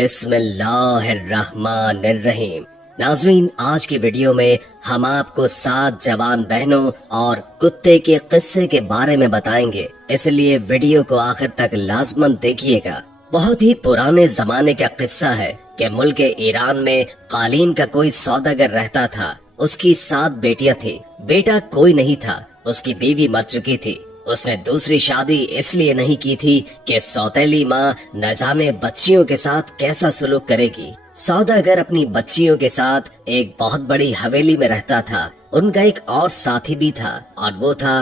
بسم اللہ الرحمن الرحیم۔ ناظرین، آج کی ویڈیو میں ہم آپ کو 7 جوان بہنوں اور کتے کے قصے کے بارے میں بتائیں گے، اس لیے ویڈیو کو آخر تک لازماً دیکھیے گا۔ بہت ہی پرانے زمانے کا قصہ ہے کہ ملک ایران میں قالین کا کوئی سوداگر رہتا تھا۔ اس کی 7 بیٹیاں تھیں، بیٹا کوئی نہیں تھا، اس کی بیوی مر چکی تھی۔ اس نے دوسری شادی اس لیے نہیں کی تھی کہ سوتیلی ماں نہ جانے بچیوں کے ساتھ کیسا سلوک کرے گی۔ سوداگر اپنی بچیوں کے ساتھ ایک بہت بڑی حویلی میں رہتا تھا۔ ان کا ایک اور ساتھی بھی تھا اور وہ تھا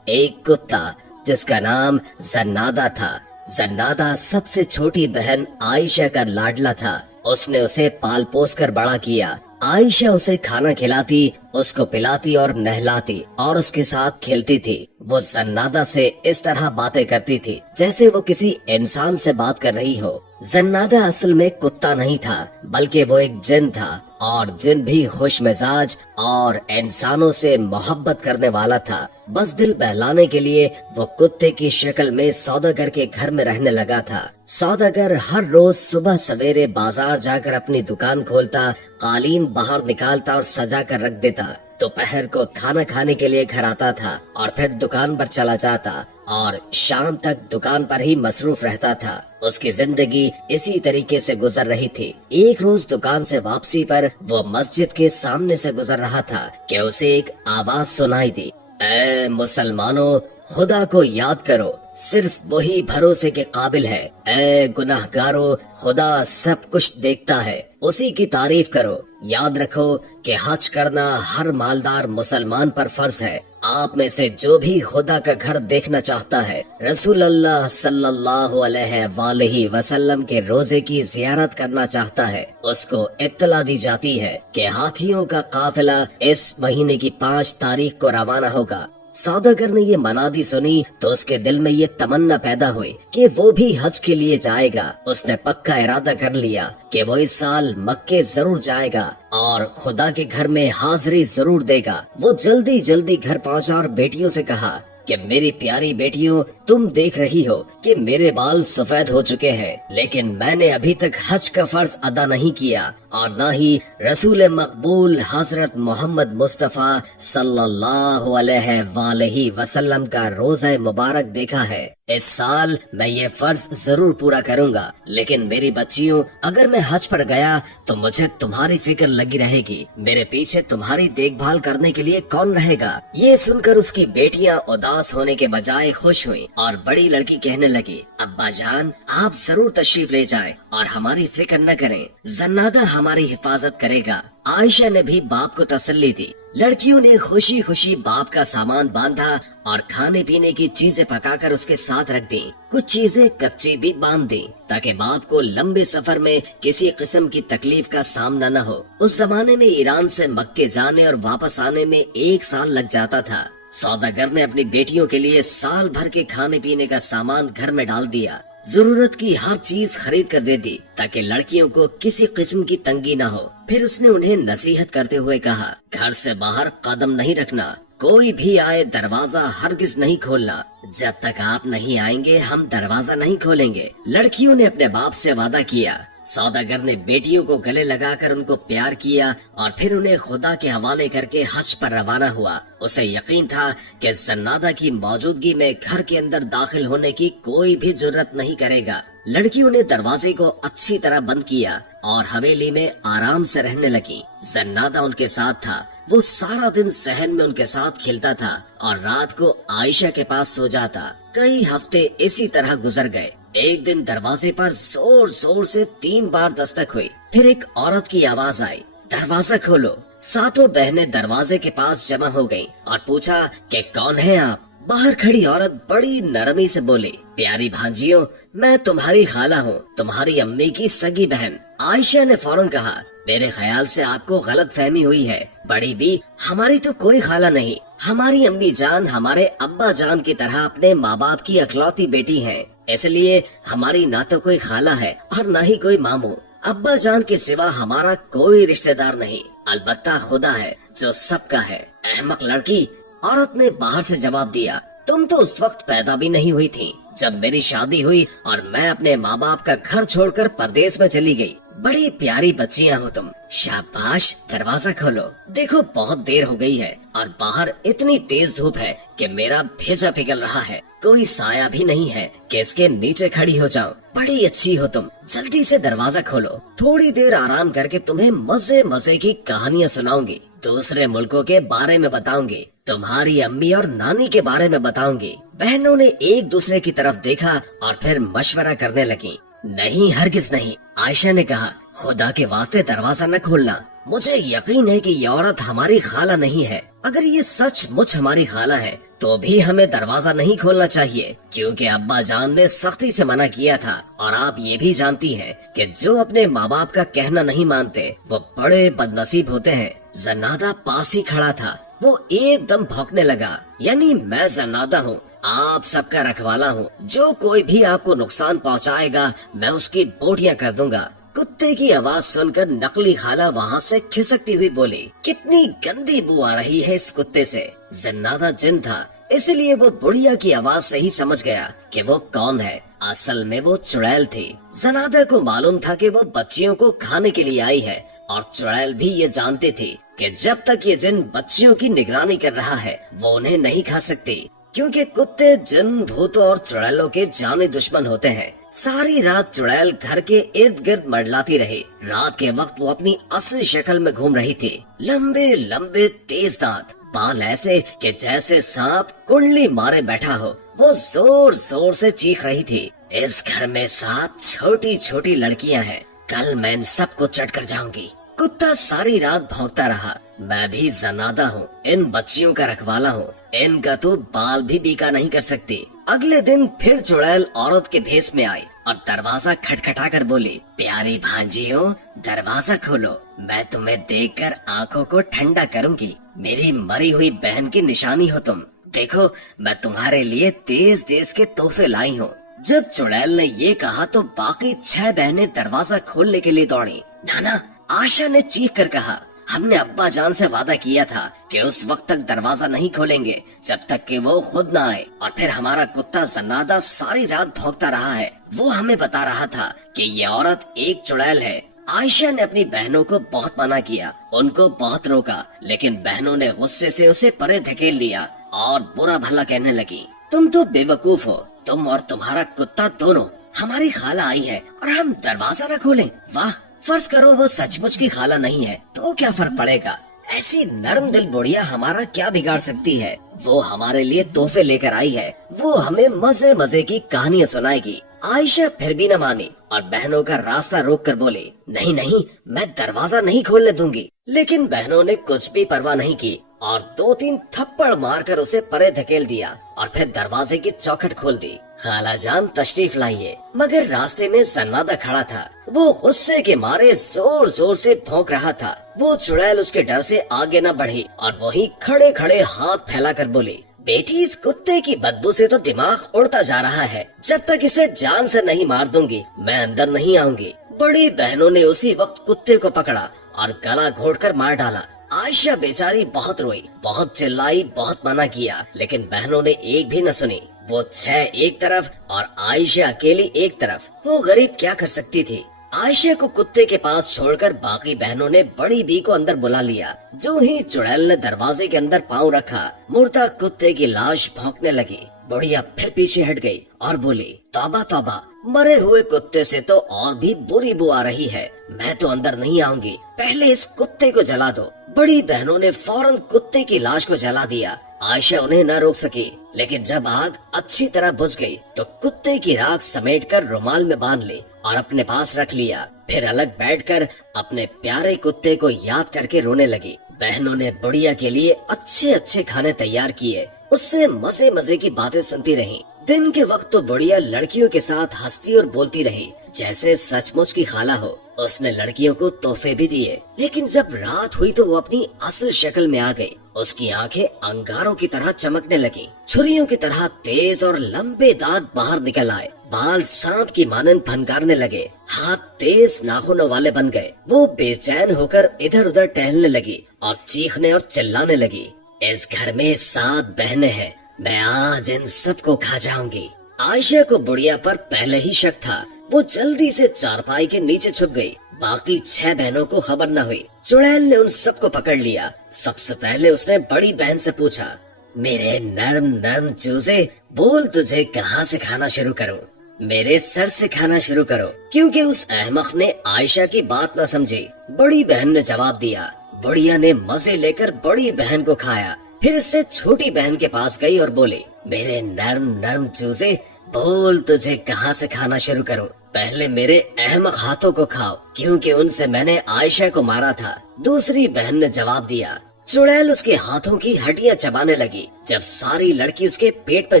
ایک کتا جس کا نام زنادہ تھا۔ زنادہ سب سے چھوٹی بہن عائشہ کا لاڈلا تھا۔ اس نے اسے پال پوس کر بڑا کیا۔ عائشہ اسے کھانا کھلاتی، اس کو پلاتی اور نہلاتی اور اس کے ساتھ کھیلتی تھی۔ وہ زنادہ سے اس طرح باتیں کرتی تھی جیسے وہ کسی انسان سے بات کر رہی ہو۔ زنادہ اصل میں کتا نہیں تھا بلکہ وہ ایک جن تھا، اور جن بھی خوش مزاج اور انسانوں سے محبت کرنے والا تھا۔ بس دل بہلانے کے لیے وہ کتے کی شکل میں سوداگر کے گھر میں رہنے لگا تھا۔ سوداگر ہر روز صبح سویرے بازار جا کر اپنی دکان کھولتا، قالین باہر نکالتا اور سجا کر رکھ دیتا۔ دوپہر کو کھانا کھانے کے لیے گھر آتا تھا اور پھر دکان پر چلا جاتا اور شام تک دکان پر ہی مصروف رہتا تھا۔ اس کی زندگی اسی طریقے سے گزر رہی تھی۔ ایک روز دکان سے واپسی پر وہ مسجد کے سامنے سے گزر رہا تھا کہ اسے ایک آواز سنائی دی، اے مسلمانوں، خدا کو یاد کرو، صرف وہی بھروسے کے قابل ہے۔ اے گناہگارو، خدا سب کچھ دیکھتا ہے، اسی کی تعریف کرو۔ یاد رکھو کہ حج کرنا ہر مالدار مسلمان پر فرض ہے۔ آپ میں سے جو بھی خدا کا گھر دیکھنا چاہتا ہے، رسول اللہ صلی اللہ علیہ وآلہ وسلم کے روزے کی زیارت کرنا چاہتا ہے، اس کو اطلاع دی جاتی ہے کہ ہاتھیوں کا قافلہ اس مہینے کی 5 تاریخ کو روانہ ہوگا۔ سوداگر نے یہ منادی سنی تو اس کے دل میں یہ تمنا پیدا ہوئی کہ وہ بھی حج کے لیے جائے گا۔ اس نے پکا ارادہ کر لیا کہ وہ اس سال مکے ضرور جائے گا اور خدا کے گھر میں حاضری ضرور دے گا۔ وہ جلدی جلدی گھر پہنچا اور بیٹیوں سے کہا کہ میری پیاری بیٹیوں، تم دیکھ رہی ہو کہ میرے بال سفید ہو چکے ہیں، لیکن میں نے ابھی تک حج کا فرض ادا نہیں کیا اور نہ ہی رسول مقبول حضرت محمد مصطفیٰ صلی اللہ علیہ وآلہ وسلم کا روزہ مبارک دیکھا ہے۔ اس سال میں یہ فرض ضرور پورا کروں گا، لیکن میری بچیوں، اگر میں حج پر گیا تو مجھے تمہاری فکر لگی رہے گی، میرے پیچھے تمہاری دیکھ بھال کرنے کے لیے کون رہے گا؟ یہ سن کر اس کی بیٹیاں اداس ہونے کے بجائے خوش ہوئیں اور بڑی لڑکی کہنے لگی، ابا جان، آپ ضرور تشریف لے جائیں اور ہماری فکر نہ کریں، زنادہ ہماری حفاظت کرے گا۔ عائشہ نے بھی باپ کو تسلی دی۔ لڑکیوں نے خوشی خوشی باپ کا سامان باندھا اور کھانے پینے کی چیزیں پکا کر اس کے ساتھ رکھ دیں۔ کچھ چیزیں کچی بھی باندھ دیں تاکہ باپ کو لمبے سفر میں کسی قسم کی تکلیف کا سامنا نہ ہو۔ اس زمانے میں ایران سے مکے جانے اور واپس آنے میں 1 سال لگ جاتا تھا۔ سوداگر نے اپنی بیٹیوں کے لیے سال بھر کے کھانے پینے کا سامان گھر میں ڈال دیا، ضرورت کی ہر چیز خرید کر دے دی تاکہ لڑکیوں کو کسی قسم کی تنگی نہ ہو۔ پھر اس نے انہیں نصیحت کرتے ہوئے کہا، گھر سے باہر قدم نہیں رکھنا، کوئی بھی آئے دروازہ ہرگز نہیں کھولنا، جب تک آپ نہیں آئیں گے ہم دروازہ نہیں کھولیں گے۔ لڑکیوں نے اپنے باپ سے وعدہ کیا۔ سوداگر نے بیٹیوں کو گلے لگا کر ان کو پیار کیا اور پھر انہیں خدا کے حوالے کر کے حج پر روانہ ہوا۔ اسے یقین تھا کہ زنادہ کی موجودگی میں گھر کے اندر داخل ہونے کی کوئی بھی جرت نہیں کرے گا۔ لڑکیوں نے دروازے کو اچھی طرح بند کیا اور حویلی میں آرام سے رہنے لگی۔ زنادہ ان کے ساتھ تھا۔ وہ سارا دن صحن میں ان کے ساتھ کھیلتا تھا اور رات کو عائشہ کے پاس سو جاتا۔ کئی ہفتے اسی طرح گزر گئے۔ ایک دن دروازے پر زور زور سے 3 بار دستک ہوئی، پھر ایک عورت کی آواز آئی، دروازہ کھولو۔ 7 بہنیں دروازے کے پاس جمع ہو گئیں اور پوچھا کہ کون ہے آپ؟ باہر کھڑی عورت بڑی نرمی سے بولی، پیاری بھانجیوں، میں تمہاری خالہ ہوں، تمہاری امی کی سگی بہن۔ عائشہ نے فوراً کہا، میرے خیال سے آپ کو غلط فہمی ہوئی ہے، بڑی بی، ہماری تو کوئی خالہ نہیں، ہماری امی جان ہمارے ابا جان کی طرح اپنے ماں باپ کی اکلوتی بیٹی ہیں، اس لیے ہماری نہ تو کوئی خالہ ہے اور نہ ہی کوئی ماموں۔ ابا جان کے سوا ہمارا کوئی رشتہ دار نہیں، البتہ خدا ہے جو سب کا ہے۔ احمق لڑکی، عورت نے باہر سے جواب دیا، تم تو اس وقت پیدا بھی نہیں ہوئی تھی जब मेरी शादी हुई और मैं अपने माँ बाप का घर छोड़कर परदेश में चली गई। बड़ी प्यारी बच्चियां हो तुम। शाबाश, दरवाजा खोलो। देखो बहुत देर हो गई है और बाहर इतनी तेज धूप है कि मेरा भेजा पिघल रहा है। कोई साया भी नहीं है कि इसके नीचे खड़ी हो जाऊं। बड़ी अच्छी हो तुम, जल्दी से दरवाजा खोलो। थोड़ी देर आराम करके तुम्हें मजे मजे की कहानियाँ सुनाऊंगी। दूसरे मुल्कों के बारे में बताऊंगी। तुम्हारी अम्मी और नानी के बारे में बताऊंगी। बहनों ने एक दूसरे की तरफ देखा और फिर मशवरा करने लगी। नहीं, हरगिज नहीं। आयशा ने कहा, खुदा के वास्ते दरवाजा न खोलना। मुझे यकीन है कि ये औरत हमारी खाला नहीं है। अगर ये सचमुच हमारी खाला है तो भी हमें दरवाजा नहीं खोलना चाहिए, क्योंकि अब्बा जान ने सख्ती से मना किया था। और आप ये भी जानती हैं कि जो अपने माँ बाप का कहना नहीं मानते वो बड़े बदनसीब होते हैं। जन्नादा पास ही खड़ा था। वो एकदम भौंकने लगा। यानी मैं जन्नादा हूँ, आप सबका रखवाला हूँ। जो कोई भी आपको नुकसान पहुँचाएगा मैं उसकी बोटियां कर दूंगा। कुत्ते की आवाज सुनकर नकली खाला वहाँ से खिसकती हुई बोली, कितनी गंदी बू आ रही है इस कुत्ते से। जन्नादा जिन था, इसलिए वो बुढ़िया की आवाज से ही समझ गया कि वो कौन है। असल में वो चुड़ैल थी। जन्नादा को मालूम था कि वो बच्चियों को खाने के लिए आई है, और चुड़ैल भी ये जानते थे कि जब तक ये जिन बच्चियों की निगरानी कर रहा है वो उन्हें नहीं खा सकती, क्योंकि कुत्ते जिन भूतों और चुड़ैलों के जाने दुश्मन होते हैं। सारी रात चुड़ैल घर के इर्द गिर्द मंडलाती रही। रात के वक्त वो अपनी असली शक्ल में घूम रही थी। लंबे लंबे तेज दांत, बाल ऐसे कि जैसे सांप कुंडली मारे बैठा हो। वो जोर जोर से चीख रही थी, इस घर में 7 छोटी छोटी लड़कियां हैं, कल मैं इन सबको चट कर जाऊंगी। कुत्ता सारी रात भौंकता रहा। मैं भी जन्नादा हूँ, इन बच्चियों का रखवाला हूँ, इनका तो बाल भी बीका नहीं कर सकती। अगले दिन फिर चुड़ैल औरत के भेष में आई और दरवाजा खटखटा कर बोली, प्यारी भांजियों, दरवाजा खोलो। मैं तुम्हें देखकर आंखों को ठंडा करूंगी। मेरी मरी हुई बहन की निशानी हो तुम। देखो, मैं तुम्हारे लिए देश देश के तोहफे लाई हूँ। जब चुड़ैल ने ये कहा तो बाकी 6 बहनें दरवाजा खोलने के लिए दौड़ी। नाना, आशा ने चीख कर कहा, हमने अब्बा जान से वादा किया था कि उस वक्त तक दरवाजा नहीं खोलेंगे जब तक कि वो खुद न आए। और फिर हमारा कुत्ता जन्नादा सारी रात भौंकता रहा है। वो हमें बता रहा था कि ये औरत एक चुड़ैल है। आयशा ने अपनी बहनों को बहुत मना किया, उनको बहुत रोका, लेकिन बहनों ने गुस्से से उसे परे धकेल लिया और बुरा भला कहने लगी, तुम तो बेवकूफ हो, तुम और तुम्हारा कुत्ता दोनों। हमारी खाला आई है और हम दरवाजा न खोलें? वाह, फर्ज करो वो सचमुच की खाला नहीं है तो क्या फर्क पड़ेगा? ऐसी नरम दिल बुढ़िया हमारा क्या बिगाड़ सकती है? वो हमारे लिए तोहफे लेकर आई है, वो हमें मजे मजे की कहानियाँ सुनाएगी। आयशा फिर भी न मानी और बहनों का रास्ता रोक कर बोली, नहीं नहीं, मैं दरवाजा नहीं खोलने दूंगी। लेकिन बहनों ने कुछ भी परवाह नहीं की और 2-3 थप्पड़ मारकर उसे परे धकेल दिया और फिर दरवाजे की चौखट खोल दी। खाला जान तशरीफ लाइए। मगर रास्ते में जन्नादा खड़ा था। वो गुस्से के मारे जोर जोर से भौंक रहा था। वो चुड़ैल उसके डर से आगे न बढ़ी और वहीं खड़े खड़े हाथ फैलाकर बोली, बेटी, इस कुत्ते की बदबू से तो दिमाग उड़ता जा रहा है। जब तक इसे जान से नहीं मार दूंगी मैं अंदर नहीं आऊंगी। बड़ी बहनों ने उसी वक्त कुत्ते को पकड़ा और गला घोंटकर मार डाला। आयशा बेचारी बहुत रोई, बहुत चिल्लाई, बहुत मना किया, लेकिन बहनों ने एक भी न सुनी। वो 6 एक तरफ और आयशा अकेली एक तरफ। वो गरीब क्या कर सकती थी? आयशा को कुत्ते के पास छोड़कर बाकी बहनों ने बड़ी बी को अंदर बुला लिया। जो ही चुड़ैल ने दरवाजे के अंदर पाँव रखा, मुर्दा कुत्ते की लाश भौंकने लगी। बुढ़िया फिर पीछे हट गई और बोली, तौबा तौबा, मरे हुए कुत्ते से तो और भी बुरी बू आ रही है। मैं तो अंदर नहीं आऊंगी, पहले इस कुत्ते को जला दो। बड़ी बहनों ने फौरन कुत्ते की लाश को जला दिया। आयशा उन्हें न रोक सकी, लेकिन जब आग अच्छी तरह बुझ गई तो कुत्ते की राख समेटकर रुमाल में बांध ली और अपने पास रख लिया। फिर अलग बैठकर अपने प्यारे कुत्ते को याद करके रोने लगी। बहनों ने बुढ़िया के लिए अच्छे अच्छे खाने तैयार किए, उससे मजे मजे की बातें सुनती रही। दिन के वक्त तो बुढ़िया लड़कियों के साथ हंसती और बोलती रही जैसे सचमुच की खाला हो। उसने लड़कियों को तोहफे भी दिए, लेकिन जब रात हुई तो वो अपनी असल शक्ल में आ गई। उसकी आंखें अंगारों की तरह चमकने लगी, छुरियों की तरह तेज और लंबे दांत बाहर निकल आए, बाल सांप की मानन फनकारने लगे, हाथ तेज नाखूनों वाले बन गए। वो बेचैन होकर इधर उधर टहलने लगी और चीखने और चिल्लाने लगी, इस घर में 7 बहनें हैं, मैं आज इन सबको खा जाऊंगी। आयशा को बुढ़िया पर पहले ही शक था। वो जल्दी से चारपाई के नीचे छुप गई। बाकी 6 बहनों को खबर न हुई। चुड़ैल ने उन सबको पकड़ लिया। सबसे पहले उसने बड़ी बहन से पूछा, मेरे नर्म नर्म चूजे, बोल तुझे कहाँ से खाना शुरू करूं? मेरे सर से खाना शुरू करो, क्योंकि उस अहमक ने आयशा की बात न समझी। बड़ी बहन ने जवाब दिया। बुढ़िया ने मजे लेकर बड़ी बहन को खाया। फिर इससे छोटी बहन के पास गई और बोली, मेरे नर्म नर्म चूजे, बोल तुझे कहाँ से खाना शुरू करूं? पहले मेरे अहमक हाथों को खाओ, क्योंकि उनसे मैंने आयशा को मारा था। दूसरी बहन ने जवाब दिया। चुड़ैल उसके हाथों की हड्डियां चबाने लगी। जब सारी लड़की उसके पेट पर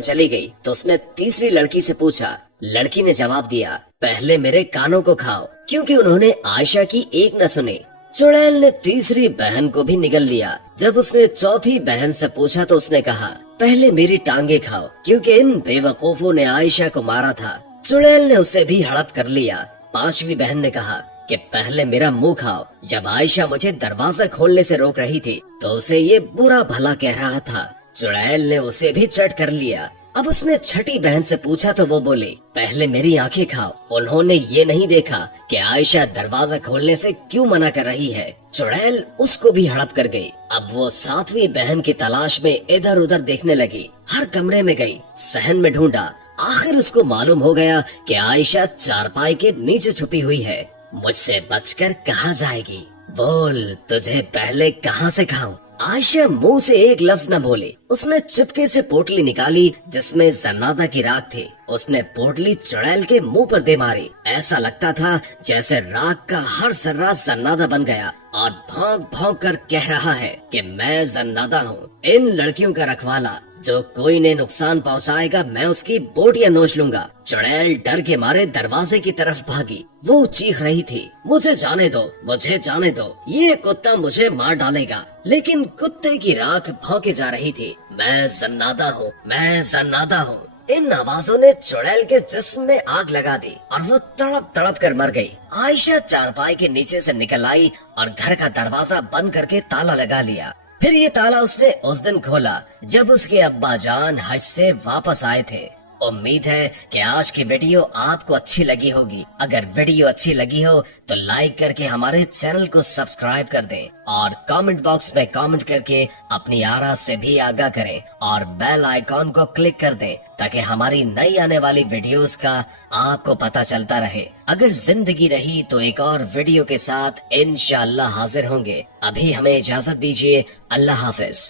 चली गई तो उसने तीसरी लड़की से पूछा। लड़की ने जवाब दिया, पहले मेरे कानों को खाओ, क्योंकि उन्होंने आयशा की एक न सुनी। चुड़ैल ने तीसरी बहन को भी निगल लिया। जब उसने चौथी बहन से पूछा तो उसने कहा, पहले मेरी टांगे खाओ, क्योंकि इन बेवकूफों ने आयशा को मारा था। चुड़ैल ने उसे भी हड़प कर लिया। पांचवी बहन ने कहा कि पहले मेरा मुंह खाओ। जब आयशा मुझे दरवाजा खोलने से रोक रही थी तो उसे ये बुरा भला कह रहा था। चुड़ैल ने उसे भी चट कर लिया। अब उसने छठी बहन से पूछा तो वो बोली, पहले मेरी आंखें खाओ। उन्होंने ये नहीं देखा कि आयशा दरवाजा खोलने से क्यों मना कर रही है। चुड़ैल उसको भी हड़प कर गई। अब वो सातवीं बहन की तलाश में इधर उधर देखने लगी। हर कमरे में गई, सहन में ढूंढा। आखिर उसको मालूम हो गया कि आयशा चारपाई के नीचे छुपी हुई है। मुझसे बचकर कहाँ जाएगी? बोल तुझे पहले कहाँ से खाऊं? आयशा मुंह से एक लफ्ज न बोली। उसने चुपके से पोटली निकाली जिसमें जन्नादा की राख थी। उसने पोटली चुड़ैल के मुंह पर दे मारी। ऐसा लगता था जैसे राख का हर सर्रा जन्नादा बन गया और भौंक भौंक कर कह रहा है कि मैं जन्नादा हूँ, इन लड़कियों का रखवाला। जो कोई ने नुकसान पहुंचाएगा मैं उसकी बोटियां नोच लूंगा। चुड़ैल डर के मारे दरवाजे की तरफ भागी। वो चीख रही थी, मुझे जाने दो, मुझे जाने दो, ये कुत्ता मुझे मार डालेगा। लेकिन कुत्ते की राख भौंके जा रही थी। मैं जन्नादा हूँ, मैं जन्नादा हूँ। इन आवाजों ने चुड़ैल के जिस्म में आग लगा दी और वो तड़प तड़प कर मर गई। आयशा चारपाई के नीचे से निकल आई और घर का दरवाजा बंद करके ताला लगा लिया। फिर ये ताला उसने उस दिन खोला जब उसके अब्बा जान हज से वापस आए थे। उम्मीद है कि आज की वीडियो आपको अच्छी लगी होगी। अगर वीडियो अच्छी लगी हो तो लाइक करके हमारे चैनल को सब्सक्राइब कर दें और कमेंट बॉक्स में कमेंट करके अपनी आरा से भी आगाह करें और बेल आइकॉन को क्लिक कर दें ताकि हमारी नई आने वाली वीडियोस का आपको पता चलता रहे। अगर जिंदगी रही तो एक और वीडियो के साथ इंशाअल्लाह हाजिर होंगे। अभी हमें इजाजत दीजिए। अल्लाह हाफिज।